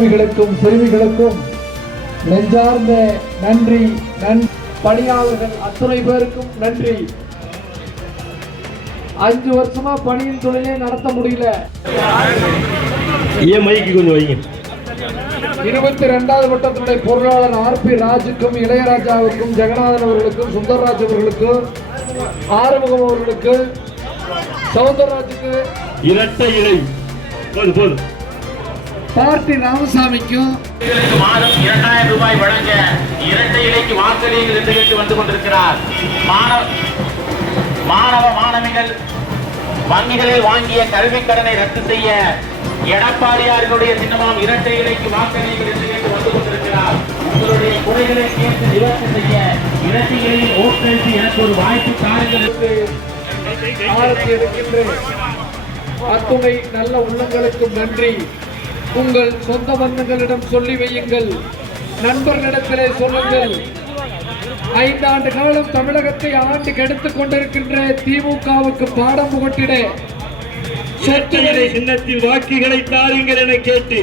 மாணவிகளுக்கும் சிறுமிகளுக்கும் நெஞ்சார்ந்த நன்றி. பணியாளர்கள் அத்துணை பேருக்கும் நன்றி. 5 வருஷமா பணியின் தொழிலை நடத்த முடியல. 22வது வட்டத்துடைய பொருளாளர் RP ராஜுக்கும், இளையராஜாவுக்கும், ஜெகநாதன் அவர்களுக்கும், சுந்தரராஜ் அவர்களுக்கும், ஆறுமுகம் அவர்களுக்கு, சௌந்தரராஜுக்கு, இரட்டை இலை பார்ட்டி ராமசாமிக்கும் மாதம் 2000 ரூபாய் வழங்க இரட்டை இலைக்கு வாக்களியுங்கள் என்று கேட்டு வந்து கொண்டிருக்கிறார். மாணவ மாணவிகள் வங்கிகளில் வாங்கிய கல்வி கடனை ரத்து செய்ய எடப்பாடியார்களுடைய சின்னமாம் இரட்டை இலைக்கு வாக்களியுங்கள் என்று கேட்டு வந்து கொண்டிருக்கிறார். உங்களுடைய குறைகளை கேட்டு நிவர்த்தி செய்ய இரட்டை இலையில் ஓட்டெழுத்து எனக்கு ஒரு வாய்ப்பு தாருங்கள் அத்துணை நல்ல உள்ளங்களுக்கும் நன்றி. உங்கள் சொந்த பந்தங்களிடம் சொல்லி வையுங்கள், நண்பர்களிடத்திலே சொல்லுங்கள். 5 ஆண்டு காலம் தமிழகத்தை ஆண்டு கெடுத்துக் கொண்டிருக்கின்ற திமுகவுக்கு பாடம் புகட்டிட சின்னத்தில் வாக்குகளை தாருங்கள் என கேட்டு